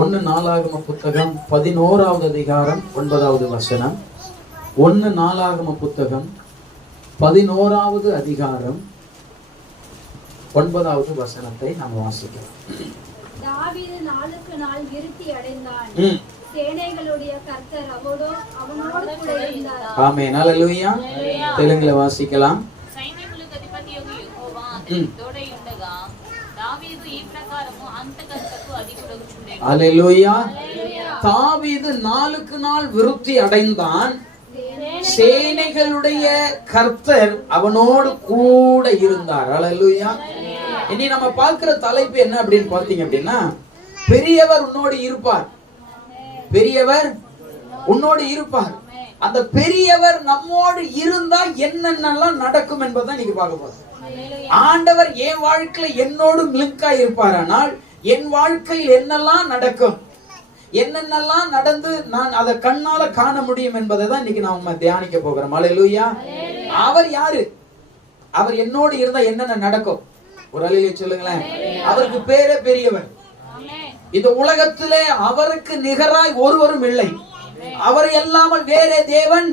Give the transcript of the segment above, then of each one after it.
1 நாளாகம புத்தகம் 11வது அதிகாரம் 9வது வசனம். 1 நாளாகம புத்தகம் 11வது அதிகாரம் 9வது வசனத்தை நாம் வாசிக்கலாம். தாவீது நாளுக்கு நாள் விருத்தி அடைந்தான். சேனைகளுடைய கர்த்தர் அவனோடு கூட இருந்தார். ஆமென். ஹல்லேலூயா. தெலுங்குல வாசிக்கலாம். సైన్యములకు అధిపతియగు యెహోవా తోడయుండగా దావీదు ఈ ప్రకారము అంతకంతకు అధికుడగుచుండెను. ஹல்லேலூயா. தாவீது நாளுக்கு நாள் விருத்தி அடைந்தான். சேனைகளுடைய கர்த்தர் அவனோடு கூட இருந்தார். ஹல்லேலூயா. இனி நம்ம பார்க்கிற தலைப்பு என்ன அப்படின்னு பாத்தீங்க அப்படின்னா, பெரியவர் உன்னோடு இருப்பார். பெரியவர் உன்னோடு இருப்பார். அந்த பெரியவர் நம்மோடு இருந்தா என்னென்னலாம் நடக்கும் என்பதை நீங்க பார்க்க போறோம். ஆண்டவர் என் வாழ்க்கையில என்னோடு லிங்கா இருப்பார். ஆனால் என் வாழ்க்கையில் என்னெல்லாம் நடக்கும், என்னென்னலாம் நடந்து நான் அதை கண்ணால காண முடியும் என்பதை தான் இன்னைக்கு நாம தியானிக்க போகிறோம். ஹல்லேலூயா. அவர் யாரு? அவர் என்னோடு இருந்தா என்னென்ன நடக்கும்? ஒரு அல்லேலூயா சொல்லுங்களேன். அவருக்கு பேரே பெரியவர். இந்த உலகத்திலே அவருக்கு நிகராய் ஒருவரும் இல்லை. அவர் இல்லாமல் வேறே தேவன்,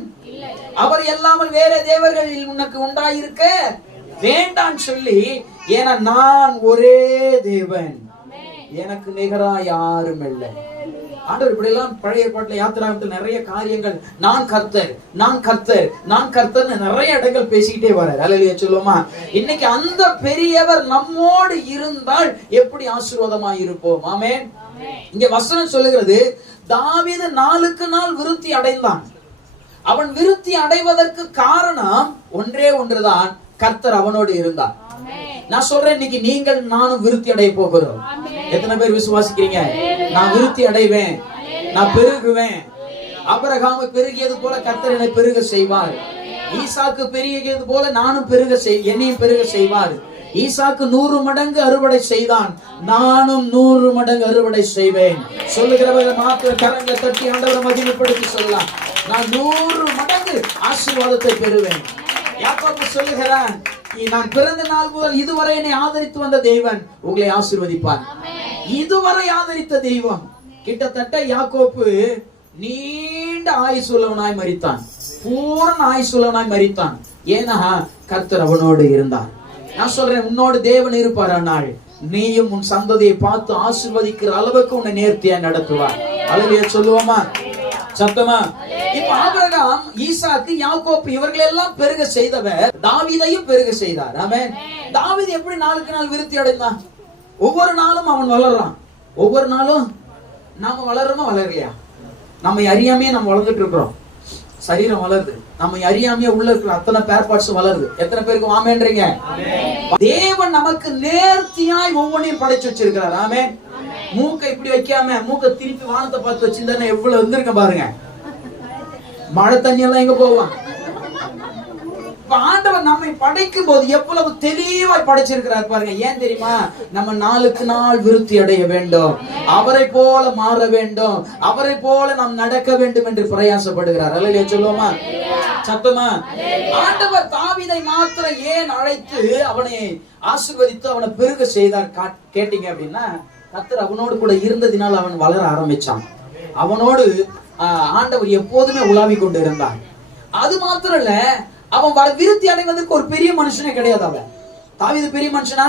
அவர் இல்லாமல் வேறே தேவர்கள் உனக்கு உண்டாயிருக்க வேண்டாம் சொல்லி, ஏன்னா நான் ஒரே தேவன், எனக்கு நிகரா யாரும் இல்லை. ஆண்டவர் இப்படி எல்லாம் பழைய ஏற்பாட்டுல யாத்திராகத்துல நிறைய காரியங்கள் நான் கர்த்தர், நான் கர்த்தர், நான் கர்த்தர்னு நிறைய இடங்கள் பேசிக்கிட்டே வர்றார். அல்லேலூயா சொல்லுவோமா? இன்னைக்கு அந்த பெரியவர் நம்மோடு இருந்தால் எப்படி ஆசீர்வாதமாய் இருப்போம். ஆமென். இங்க வசனம் சொல்லுகிறது, தாவீது நாளுக்கு நாள் விருத்தி அடைந்தான். அவன் விருத்தி அடைவதற்கு காரணம் ஒன்றே ஒன்றுதான், கர்த்தர் அவனோடு இருந்தார். நான் சொல்றேன், இன்னைக்கு நீங்கள் நானும் விருத்தி அடைய போகிறோம். எத்தனை பேர் விசுவாசிக்கிறீங்க? நான் விருத்தி அடைவேன், நான் பெருகுவேன். ஆபிரகாம் பெருகியது போல கர்த்தர் என்னை பெருக செய்வார். ஈசாக்கு பெருகியது போல நானும் என்னையும் பெருக செய்வார். ஈசாக்கு 100 மடங்கு அறுவடை செய்தான், நானும் 100 மடங்கு அறுவடை செய்வேன். சொல்லுகிறவர்கள் மாத்திர கரங்களை தட்டி ஆண்டவரை மகிமைப்படுத்தி சொல்லலாம், நான் 100 மடங்கு ஆசீர்வாதத்தை பெறுவேன். யாக்கோபு சொல்லுகிறான், நான் பிறந்த நாள் முதல் இதுவரை என்னை ஆதரித்து வந்த தேவன் உங்களை ஆசீர்வதிப்பார். இதுவரை ஆதரித்த தெய்வம். கிட்டத்தட்ட யாக்கோபு நீண்ட ஆயுசுள்ளவனாய் மரித்தான், பூரண ஆயுசுள்ளவனாய் மரித்தான். ஏன்னா கர்த்தர் அவனோடு இருந்தார். நான் சொல்றேன், உன்னோடு தேவன் இருப்பார். ஆனால் நீயும் உன் சந்ததியை பார்த்து ஆசீர்வதிக்கிற அளவுக்கு உன்னை நேர்த்தியா நடத்துவார். அல்லேலூயா சொல்லுவோமா? சத்தமா? இப்ப ஆபிரகாம், ஈசாக்கு, யாக்கோபு இவர்கள் எல்லாம் பெருக செய்தவர் தாவீதையும் பெருக செய்தார். ஆமென். தாவீது எப்படி நாளுக்கு நாள் விருத்தி அடைந்தான்? ஒவ்வொரு நாளும் அவன் வளர்றான். ஒவ்வொரு நாளும் நாம வளர்றோமா வளரலையா? நம்ம அறியாமையே நம்ம வளர்ந்துட்டு இருக்கிறோம். சரீரம் வளருது, நம்ம அறியாமையே உள்ள இருக்கிற அத்தனை பேர் பார்ட்ஸ் வளருது. எத்தனை பேருக்கு ஆமென்றீங்க? தேவன் நமக்கு நேர்த்தியாய் ஒவ்வொன்றையும் படைச்சு வச்சிருக்கிறார். ஆமென். மூக்கை இப்படி வைக்காம மூக்கை திருப்பி வானத்தை பார்த்து வச்சிருந்தா எவ்வளவு இருந்திருக்க பாருங்க. மழை தண்ணி எல்லாம் எங்க போவான்? ஆண்டவர் நம்மை படைக்கும் போது எவ்வளவு தெளிவாய் படைச்சிருக்கிறார் பாருங்க. ஏன் தெரியுமா? நம்ம நாளுக்கு நாள் விருத்தி அடைய வேண்டும், அவரை போல மாற வேண்டும், அவரை போல நாம் நடக்க வேண்டும் என்று பிரயாசப்படுகிறார். அல்லேலூயா சொல்லுவோமா? சத்தமா? ஆண்டவர் தாவீதை மாத்திரம் ஏன் அழைத்து அவனை ஆசீர்வதித்து அவனை பெருக செய்தார் கேட்டீங்க அப்படின்னா, கர்த்தர் அவனோடு கூட இருந்ததினால் அவன் வளர ஆரம்பிச்சான். அவனோடு ஆண்டவர் எப்போதுமே உலாவி கொண்டு இருந்தார். அது மாத்திரம் இல்ல, அவன் விருத்தி அடைவதற்கு ஒரு பெரிய மனுஷனே கிடையாது. அவன் தாவீது பெரிய மனுஷனா?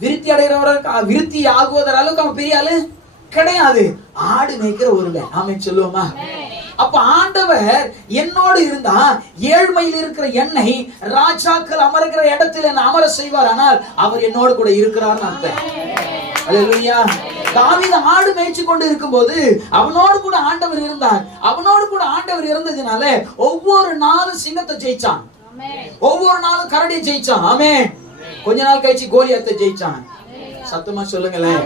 விருத்தி அடைகிறவர விருத்தி ஆகுவதற்கு அளவுக்கு அவன் பெரிய ஆளு கிடையாது. ஆடு மேய்க்கிற ஒருவன். ஆமென் சொல்லுவோமா? அப்ப ஆண்டவர் என்னோடு இருந்தா ஏழ்மையில் இருக்கிற என்னை ராஜாக்கள் அமர்கிற இடத்தில் என்ன அமர செய்வார். ஆனால் அவர் என்னோடு கூட இருக்கிறார்னு அர்த்தம். அல்லேலூயா. தாவீது ஆடு மேய்ச்சி கொண்டு இருக்கும் போது அவனோடு கூட ஆண்டவர் இருந்தார். அவனோடு கூட ஆண்டவர் இருந்ததுனால ஒவ்வொரு நாளும் சிங்கத்தை ஜெயிச்சான், ஒவ்வொரு நாளும் கரடியை ஜெயிச்சான். ஆமென். கொஞ்ச நாள் கழிச்சு கோலியாத்தை ஜெயிச்சான். சத்தமா சொல்லுங்களேன்.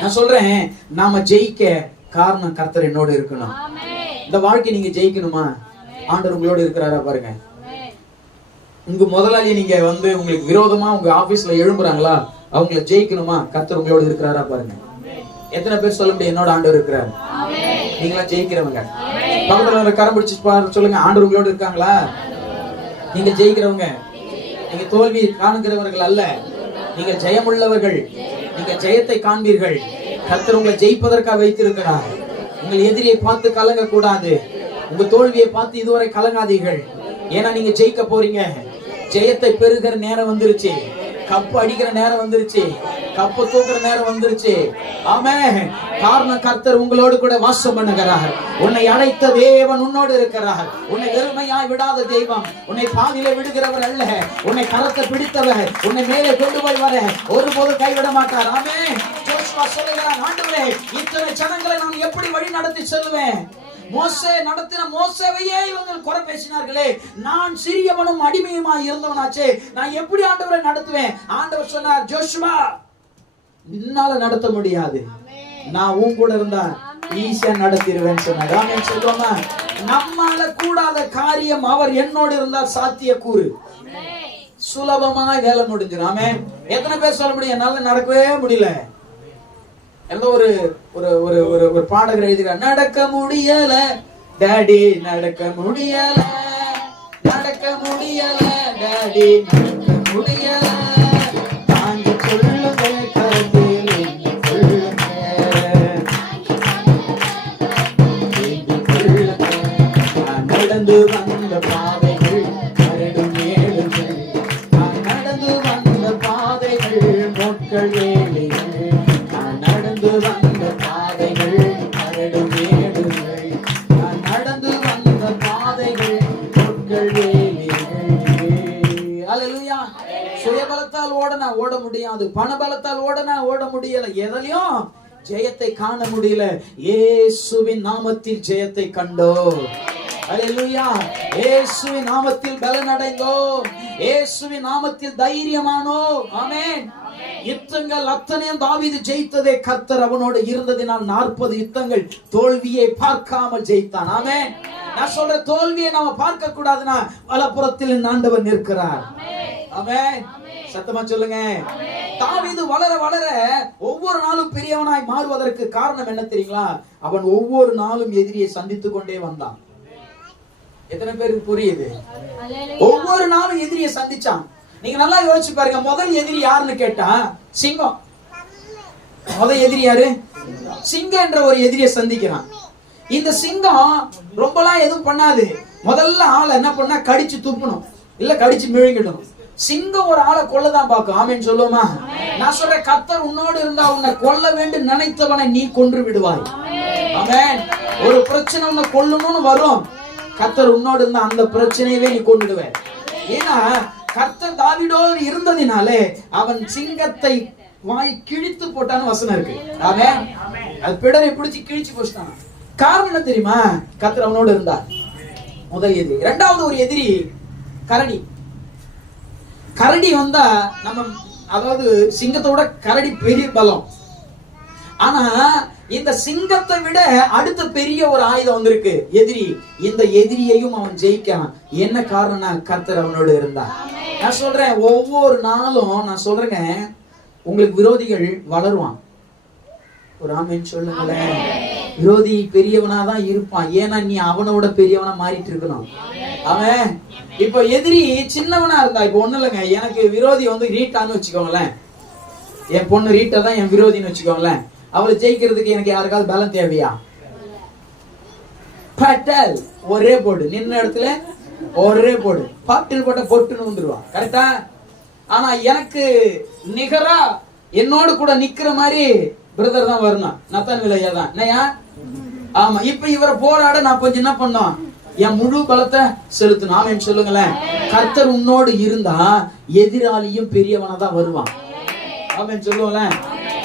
நான் சொல்றேன், நாம ஜெயிக்க காரணம் கர்த்தர் என்னோடு இருக்கணும். இந்த வாழ்க்கை நீங்க ஜெயிக்கணுமா? ஆண்டவர் உங்களோடு இருக்கிறாரா பாருங்க. உங்க முதலாளி நீங்க உங்களுக்கு விரோதமா உங்க ஆபீஸ்ல எழும்புறாங்களா, அவங்கள ஜெயிக்கணுமா? கர்த்தர் உங்களோடு இருக்கிறாரா பாருங்க. எத்தனை பேர் சொல்ல முடியும் என்னோட ஆண்டவர் இருக்கிறார்? நீங்களா ஜெயிக்கிறவங்க. பக்கத்துல கரம் பிடிச்சு சொல்லுங்க, ஆண்டவர் உங்களோடு இருக்காங்களா? நீங்க ஜெயிக்கிறவங்க. நீங்க தோல்வி காணுகிறவர்கள் அல்ல, நீங்க ஜெயமுள்ளவர்கள். நீங்க ஜெயத்தை காண்பீர்கள். கர்த்தர் உங்களை ஜெயிப்பதற்காக வைத்திருக்கிறார். உங்கள் எதிரியை பார்த்து கலங்க கூடாது. உங்க தோல்வியை பார்த்து இதுவரை கலங்காதீர்கள். ஏன்னா நீங்க ஜெயிக்க போறீங்க. ஜெயத்தை பெறுகிற நேரம் வந்துருச்சு. கப்பு அடிக்கிற நேரம் வந்துருச்சு. கப்பு தூக்குற நேரம் வந்துருச்சு. ஆமென். காரணம் கர்த்தர் உங்களோடு கூட வாசம் பண்ணுகிறார். உன்னை அழைத்த தேவன் உன்னோடு இருக்கிறார். உன்னை வெறுமையாய் விடாத தெய்வம். உன்னை பாதியில விடுகிறவர் அல்ல. உன்னை கரத்தை பிடித்தவர். உன்னை மேலே கொண்டு போய் வர ஒருபோது கைவிட மாட்டார். ஆமென். யோசுவா சொல்லுகிறார், ஆண்டவரே, இத்தனை ஜனங்களை நான் எப்படி வழி நடத்தி செல்வேன்? மோசே நடத்தின மோசேவையே இவங்க குறை பேசினார்களே, நான் சிறியவனும் அடிமையுமாய் இருந்தவனாச்சே, நான் எப்படி ஆண்டவரை நடத்துவேன்? ஆண்டவர் சொன்னார், ஜோஷுவா, என்னால நடத்த முடியாது, நான் உன் கூட இருந்தா ஈஸியா நடத்திடுவேன் சொன்னார். ஆமென் சொல்லுவோமா? நம்மால கூடாத காரியம் அவர் என்னோடு இருந்தால் சாத்திய கூறு. சுலபமாய் வேலை முடிஞ்சிடும். ஆமென். எத்தனை பேர் சொல்ல முடியும் என்னால நடக்கவே முடியல? ஒரு ஒரு ஒரு ஒரு பாடகர் எழுதுகிறார், நடக்க முடியல டாடி, நடக்க முடியல, நடக்க முடியல டாடி, நடக்க முடியல, தாங்கி சொல்லுங்க கருத்தில் எண்ணி கொள்ளுங்க, நான் நடந்து வந்த பாதைகள் கரடும் ஏழுகள், நான் நடந்து வந்த பாதைகள் மொட்கள் வேலைகள், நடந்து வந்த பாதைகள் கரடும் மேடுகள், நான் நடந்து வந்த பாதைகள் பொற்கள் வேலிகள். அல்லேலூயா. சுயபலத்தால் ஓட முடியாது, பணபலத்தால் ஓட முடியல, எதிலையும் ஜெயத்தை காண முடியல. இயேசுவின் நாமத்தில் ஜெயத்தை கண்டோம். அல்லேலூயா. இயேசுவின் நாமத்தில் பலன் அடைந்தோம். இயேசுவின் நாமத்தில் தைரியமானோம். ஆமென். யுத்தங்கள் அத்தனையும் தாவீது ஜெயித்ததே கர்த்தர் அவனோடு இருந்ததினால் 40 யுத்தங்கள் தோல்வியை பார்க்காமல் ஜெயித்தான். ஆமென். நான் சொல்ற தோல்வியை நாம பார்க்க கூடாதுன்னா வலப்புறத்தில் ஆண்டவர் நிற்கிறார். ஆமென். சத்தமா சொல்லுங்க. தாவீது வளர வளர ஒவ்வொரு நாளும் பெரியவனாய் மாறுவதற்கு காரணம் என்ன தெரியுங்களா? அவன் ஒவ்வொரு நாளும் எதிரியை சந்தித்துக் கொண்டே வந்தான். எத்தனை பேருக்கு புரியுது? ஒவ்வொரு நாளும் எதிரியை சந்திச்சான். நீங்க நல்லா யோசிச்சு பாருங்க. முதல் எதிரி யாருன்னு கேட்டா சிங்கம். முதல் எதிரி யாரு? சிங்கம் என்ற ஒரு எதிரியை சந்திக்கிறான். இந்த சிங்கம் ரொம்பலாம் எதுவும் பண்ணாது. முதல்ல ஆளை என்ன பண்ணா கடிச்சு துப்பணும், இல்ல கடிச்சு மிழுங்கிடும். சிங்கம் ஒரு ஆளை கொல்லதான் பார்க்கும். ஆமென் சொல்லுவோமா? நான் சொல்றேன், கர்த்தர் உன்னோடு இருந்தா உன்னை கொல்ல வேண்டும் நினைத்தவனை நீ கொன்று விடுவாய். ஆமென். ஒரு பிரச்சனை உன்னை கொல்லணும்னு வரும், கர்த்தர் உன்னோடு இருந்தா அந்த பிரச்சனையவே நீ கொண்டுடுவே. ஏன்னா கர்த்தர் தாவீதோடு இருந்ததினாலே அவன் சிங்கத்தை வாய் கிழித்து போட்டான்னு வசனம் இருக்கு. ஆமென். அது பிடரை பிடிச்சி கிழிச்சு போட்டான். காரணம் என்ன தெரியுமா? கர்த்தர் அவனோடு இருந்தார். முதல் எதிரி. இரண்டாவது ஒரு எதிரி கரடி. கரடி வந்தா நம்ம, அதாவது சிங்கத்தோட கரடி பெரிய பலம். ஆனா இந்த சிங்கத்தை விட அடுத்த பெரிய ஒரு ஆயுதம் வந்திருக்கு, எதிரி. இந்த எதிரியையும் அவன் ஜெயிக்கான். என்ன காரணம்னா கர்த்தர் அவனோடு இருந்தார். நான் சொல்றேன், ஒவ்வொரு நாளும் நான் சொல்றேங்க, உங்களுக்கு விரோதிகள் வளருவான். ஒரு ஆமென் சொல்லுங்களேன். விரோதி பெரியவனாதான் இருப்பான். ஏன்னா நீ அவனோட பெரியவனா மாறிட்டு இருக்கணும். அவன் இப்ப எதிரி சின்னவனா இருந்தா, இப்ப ஒண்ணு இல்லைங்க, எனக்கு விரோதி வந்து ரீட்டான்னு வச்சுக்கோங்களேன். என் பொண்ணு ரீட்டா தான் என் விரோதின்னு வச்சுக்கோங்களேன். அவளை ஜெயிக்கிறதுக்கு எனக்கு யாருக்காவது பலம் தேவையா? பட்டல் ஒரே போடு, நின்ன இடத்துல ஒரே போடு, பாட்டில் போட்ட பொட்டுன்னு வந்துருவா. கரெக்டா? ஆனா எனக்கு நிகரா என்னோடு கூட நிக்கிற மாதிரி பிரதர் தான் வரணும். நத்தான் விலையா தான் என்னையா? ஆமா. இப்ப இவரை போராட நான் கொஞ்சம் என்ன பண்ணோம், என் முழு பலத்தை செலுத்தணும். ஆமென் சொல்லுங்களேன். கர்த்தர் உன்னோடு இருந்தா எதிராளியும் பெரியவனா தான் வருவான். ஆமென் சொல்லுங்களேன்.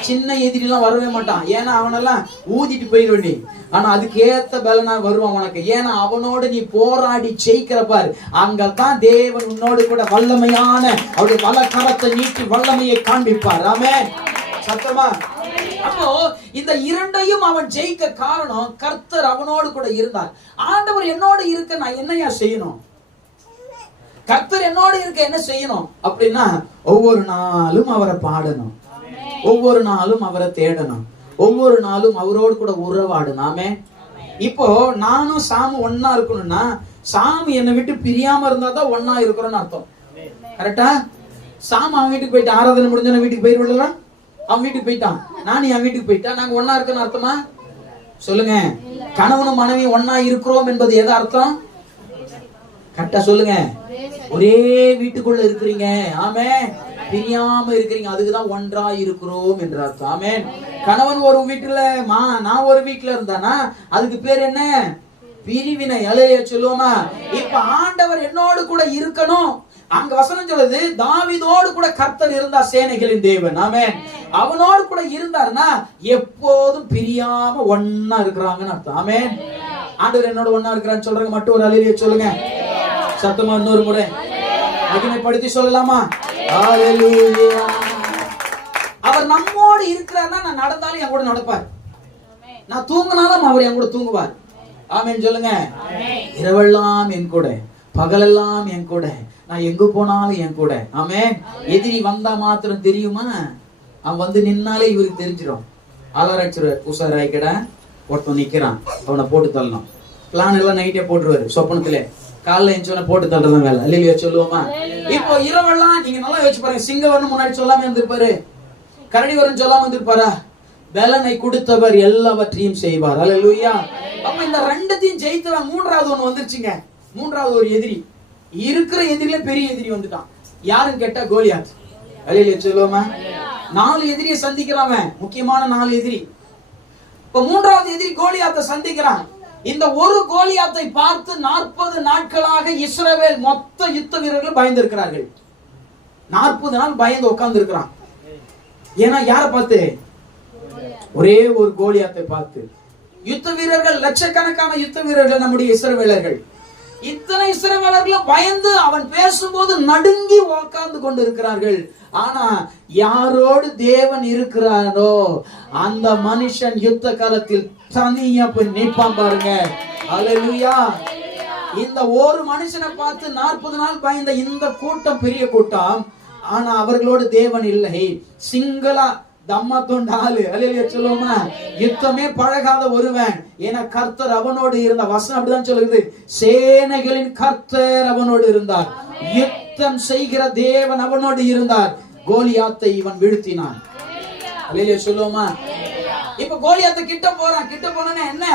சின்ன எதிரிலாம் வரவே மாட்டான். ஏன்னா அவனெல்லாம் ஊதிட்டு போயிடுவேண்டி. ஆனா அதுக்கு ஏத்த பலனா வருவான் உனக்கு. ஏன்னா அவனோடு நீ போராடி ஜெயிக்கிற பாரு, அங்கதான் தேவன் உன்னோடு கூட வல்லமையான அவருடைய வலக்கரத்தை நீட்டி வல்லமையை காண்பிப்பார். ஆமென். சத்தமா? அப்போ இந்த இரண்டையும் அவன் ஜெயிக்க காரணம் கர்த்தர் அவனோடு கூட இருந்தார். ஆண்டவர் என்னோடு இருக்க நான் என்னையா செய்யணும்? கர்த்தர் என்னோடு இருக்க என்ன செய்யணும் அப்படின்னா, ஒவ்வொரு நாளும் அவரை பாடணும், ஒவ்வொரு நாளும் அவரை தேடணும், ஒவ்வொரு நாளும் அவரோடு கூட உறவாடணும். ஆமென். இப்போ நானும் சாமு ஒன்னா இருக்கணும்னா, சாமு என்னை விட்டு பிரியாம இருந்தா தான் ஒன்னா இருக்கிறோம்னு அர்த்தம். கரெக்டா? சாமு அவன் வீட்டுக்கு போயிட்டு ஆராதனை முடிஞ்ச வீட்டுக்கு போயிட்டு விடலாம். அவன் வீட்டுக்கு போயிட்டான், நானும் என் வீட்டுக்கு போயிட்டான், நாங்க ஒன்னா இருக்கன்னு அர்த்தமா? சொல்லுங்க. கணவனும் மனைவி ஒன்னா இருக்கிறோம் என்பது எது அர்த்தம்? கரெக்டா சொல்லுங்க. ஒரே வீட்டுக்குள்ள இருக்கிறீங்க, ஆமே, பிரியாம இருக்கிறீங்க, அதுக்குதான் ஒன்றா இருக்கிறோம் என்ற அர்த்தம். ஆமே. கணவன் ஒரு வீட்டுல நான் ஒரு வீட்டுல இருந்தானா அதுக்கு பேர் என்ன? பிரிவினை. அல்லேலூயா சொல்லுவோமா? இப்ப ஆண்டவர் என்னோடு கூட இருக்கணும். அங்க வசனம் சொல்லுது, தாவீதோடு கூட கர்த்தர் இருந்தார், சேனைகளின் தேவன். ஆமென். அவனோடு கூட இருந்தார்னா எப்போதும் பிரியாம ஒன்னா இருக்கிறாங்கன்னு அர்த்தம். ஆமென். ஆண்டவர் என்னோட ஒன்னா இருக்கிறான்னு சொல்றாங்க மட்டும் ஒரு அல்லேலூயா சொல்லுங்க. சத்தமா இன்னொரு முறை மகிமைப்படுத்தி சொல்லலாமா? அல்லேலூயா. அவர் நம்மோடு இருக்கிறார்னா நான் நடந்தாலும் என் கூட நடப்பார், நான் தூங்கினாலும் அவர் என் கூட தூங்குவார். ஆமென் சொல்லுங்க. இரவெல்லாம் என் கூட, பகலெல்லாம் என் கூட, நான் எங்க போனாலும் என் கூட. ஆமென். எதிரி வந்தா மாத்திரம் தெரியுமா? அவன் வந்து நின்னாலே இவருக்கு தெரிஞ்சிடும். அலரட்சர் உசாராய்க்கட ஒருத்தன் நிக்கிறான், அவனை போட்டு தள்ளணும். பிளான் எல்லாம் நைட்டே போட்டுருவாரு, சொப்பனத்துல காலைல எஞ்சோன போட்டு தள்ளுறதான் வேலை. அல்லேலூயா சொல்லுவோமா? இப்போ இரவெல்லாம் நீங்க நல்லா யோசிச்சு பாருங்க. சிங்கம் வரணும் முன்னாடி சொல்லாம இருந்திருப்பாரு, கரடி வரும் சொல்லாம இருந்திருப்பாரா? பலனை கொடுத்தவர் எல்லாவற்றையும் செய்வார். அல்லேலூயா. அப்ப இந்த ரெண்டத்தையும் ஜெயித்தவன் மூன்றாவது ஒண்ணு வந்துருச்சுங்க. மூன்றாவது ஒரு எதிரி, இருக்கிற எதிரில பெரிய எதிரி வந்துட்டான். யாருன்னு கேட்டா கோலியாத். அல்லேலூயா சொல்லுவோமா? 4 எதிரியை சந்திக்கிறான், முக்கியமான 4 எதிரி. இப்ப மூன்றாவது எதிரி கோலியாத்தை சந்திக்கிறான். இந்த ஒரு கோலியாத்தை பார்த்து 40 நாட்களாக இஸ்ரவேல் மொத்த யுத்த வீரர்கள் பயந்து இருக்கிறார்கள். 40 நாள் பயந்து உட்கார்ந்து இருக்கிறான். ஏன்னா யாரை பார்த்து? ஒரே ஒரு கோலியாத்தை பார்த்து. யுத்த வீரர்கள் லட்சக்கணக்கான யுத்த வீரர்கள் நம்முடைய இஸ்ரவேலர்கள். இத்தனை இஸ்ரவேலர்களும் பயந்து அவன் பேசும்போது நடுங்கி உட்கார்ந்து கொண்டிருக்கிறார்கள். ஆனா யாரோடு தேவன் இருக்கிறாரோ அந்த மனுஷன் யுத்த காலத்தில் தனியா போய் நிற்பான் பாருங்க. அல்லேலூயா. இந்த ஒரு மனுஷனை பார்த்து 40 நாள் பயந்த இந்த கூட்டம் பெரிய கூட்டம். ஆனா அவர்களோடு தேவன் இல்லை. சிங்களா தம்மத்தோண்ட ஆளு. அல்லேலூயா சொல்லுவோமா? யுத்தமே பழகாத ஒருவன். ஏன்னா கர்த்தர் அவனோடு இருந்த வசனம் அப்படிதான் சொல்லுது, சேனைகளின் கர்த்தர் அவனோடு இருந்தார், யுத்தம் செய்கிற தேவன் அவனோடு இருந்தார். கோலியாத்தை இவன் வீழ்த்தினான். அல்லேலூயா சொல்லுவோமா? இப்ப கோலியாத்தை கிட்ட போறான். கிட்ட போனா என்ன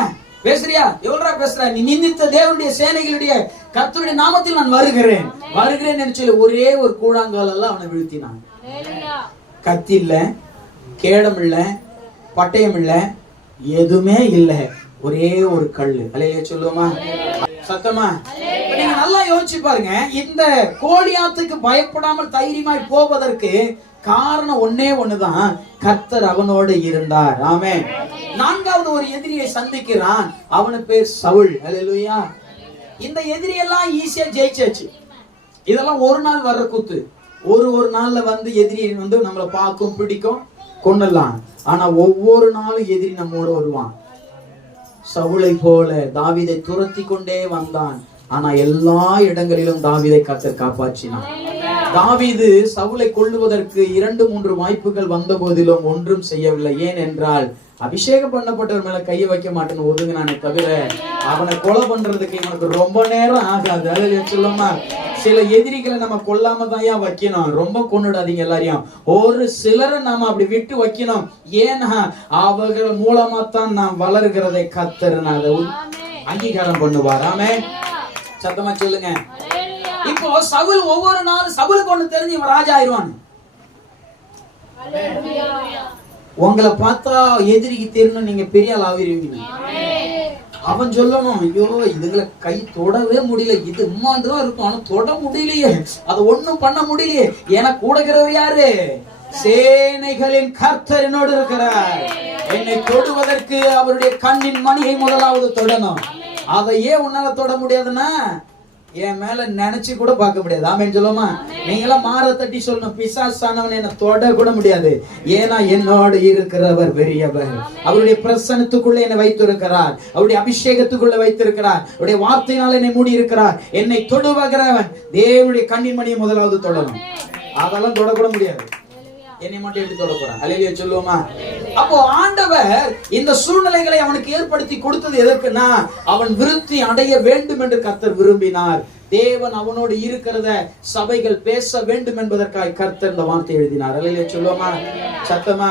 பேசுறியா? எவ்வளவு பேசுற? நீ நிந்தித்த தேவனுடைய சேனைகளுடைய கர்த்தருடைய நாமத்தில் நான் வருகிறேன் வருகிறேன் சொல்லி ஒரே ஒரு கூழாங்கால் எல்லாம் அவனை வீழ்த்தினான். கத்தி இல்ல, கேடம் இல்ல, பட்டயம் இல்ல, எதுவுமே இல்ல, ஒரே ஒரு கல்லு. அல்லேலூயா சொல்லுவோமா? சத்தமா? நீங்க நல்லா யோசிச்சு பாருங்க. இந்த கோலியாத்துக்கு பயப்படாமல் தைரியமாய் போவதற்கு காரணம் ஒன்னே ஒண்ணுதான், கர்த்தர் அவனோடு இருந்தார். ஆமென். 4வது ஒரு எதிரியை சந்திக்கிறான். அவனு பேர் சவுல். அல்லேலூயா. இந்த எதிரியெல்லாம் ஈஸியா ஜெயிச்சாச்சு. இதெல்லாம் ஒரு நாள் வர்ற கூத்து. ஒரு நாள்ல வந்து எதிரி வந்து நம்மளை பார்க்கும், பிடிக்கும், கொன்னலாம். ஆனா ஒவ்வொரு நாளும் எதிரி நம்மோட வருவான். சவுலை போல தாவீதை துரத்தி கொண்டே வந்தான். ஆனா எல்லா இடங்களிலும் தாவீதை கர்த்தர் காப்பாற்றினான். தாவீது சவுலை கொல்லுவதற்கு 2-3 வாய்ப்புகள் வந்த போதிலும் ஒன்றும் செய்யவில்லை. ஏன் என்றால் அபிஷேகம் பண்ணப்பட்டவர் மேல கையை வைக்க மாட்டேன்னு ஒதுங்கினானே தவிர அவனை கொலை பண்றதுக்கு இவனுக்கு ரொம்ப நேரம் ஆகாது. அல்லேலூயா சொல்லுமா? சில எதிரிகளை நம்ம கொல்லாம தான் வைக்கணும். ரொம்ப கொன்னுடாதீங்க எல்லாரையும். ஒரு சிலரை நாம அப்படி விட்டு வைக்கணும். ஏன்னா அவர்கள் மூலமா தான் நாம் வளர்கிறதை கர்த்தர் அங்கீகாரம் பண்ணுவார். ஆமென். சத்தமா சொல்லுங்க. இப்போ சவுல் ஒவ்வொரு நாளும் சவுலுக்கு ஒண்ணு தெரிஞ்சு இவன் ராஜா ஆயிடுவான். உங்களை பார்த்தா எதிரிக்கு தெரியணும், நீங்க பெரிய ஆள் ஆகிருவீங்க. அவன் சொல்லணும், ஐயோ இதுகளை கை தொடவே முடியல, இது உம்மாண்டுதான் இருக்கும், ஆனா தொட முடியலையே, அதை ஒண்ணும் பண்ண முடியலையே. ஏன்னா கூடகிறவர் யாரு? சேனைகளின் கர்த்தர் என்னோடு இருக்கிறார். என்னை தொடுவதற்கு அவருடைய கண்ணின் மணியை முதலாவது தொடணும். அதையே உன்னால தொட முடியாதுன்னா என் மேல நினைச்சு கூட பார்க்க முடியாது. ஆமென் சொல்லுமா? நீங்களாம் மாற தட்டி சொல்லணும், பிசாசானவன் என்ன தொட கூட முடியாது. ஏன்னா என்னோடு இருக்கிறவர் பெரியவர். அவருடைய பிரசன்னத்துக்குள்ள என்னை வைத்திருக்கிறார், அவருடைய அபிஷேகத்துக்குள்ள வைத்திருக்கிறார், அவருடைய வார்த்தையினால் என்னை மூடி இருக்கிறார். என்னை தொடுவகிறவன் தேவனுடைய கண்ணின் மணியை முதலாவது தொடணும். அதெல்லாம் தொடக்கூட முடியாது. என்னை மட்டும் எப்படி தொட போறான்? அல்லேலூயா சொல்லுவோமா? அப்போ ஆண்டவர் இந்த சூழ்நிலைகளை அவனுக்கு ஏற்படுத்தி கொடுத்தது எதற்குன்னா அவன் விருத்தி அடைய வேண்டும் என்று கர்த்தர் விரும்பினார். தேவன் அவனோடு இருக்கிறத சபைகள் பேச வேண்டும் என்பதற்காக கர்த்தர் இந்த வார்த்தை எழுதினார். அல்லேலூயா சொல்லுவோமா சத்தமா?